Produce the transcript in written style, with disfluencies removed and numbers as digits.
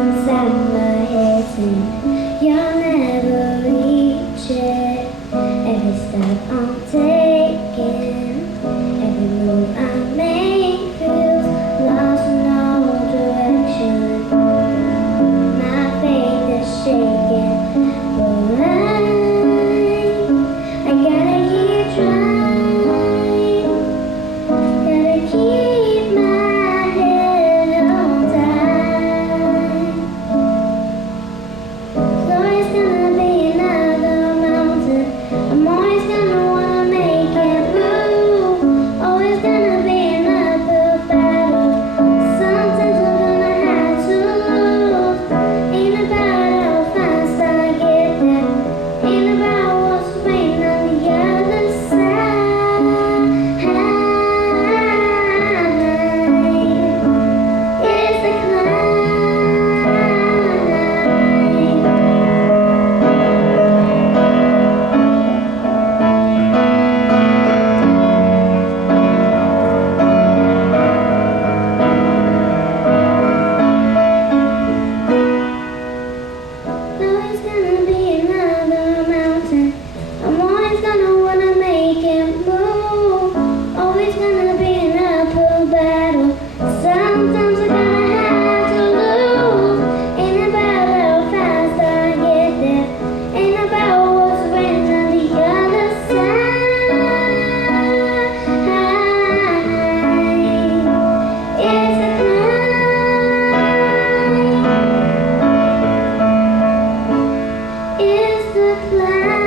inside my head saying you'll never reach it. Every step I'm taking, every move I make feels lost in no direction. My faith is shaking, but I gotta keep trying. Gotta keep my head on tight. There's always gonna be another mountain. I'm always gonna wanna make it move. Always gonna be an uphill battle. Sometimes I'm gonna have to lose. Ain't about how fast I get there. Ain't about what's waiting on the other side. It's the There's gonna be another mountain. I'm always gonna wanna make it move. Always gonna be an uphill battle. Sometimes I'm gonna have to lose. Ain't about how fast I get there. Ain't about what's waiting on the other side. It's a climb. It's the climb.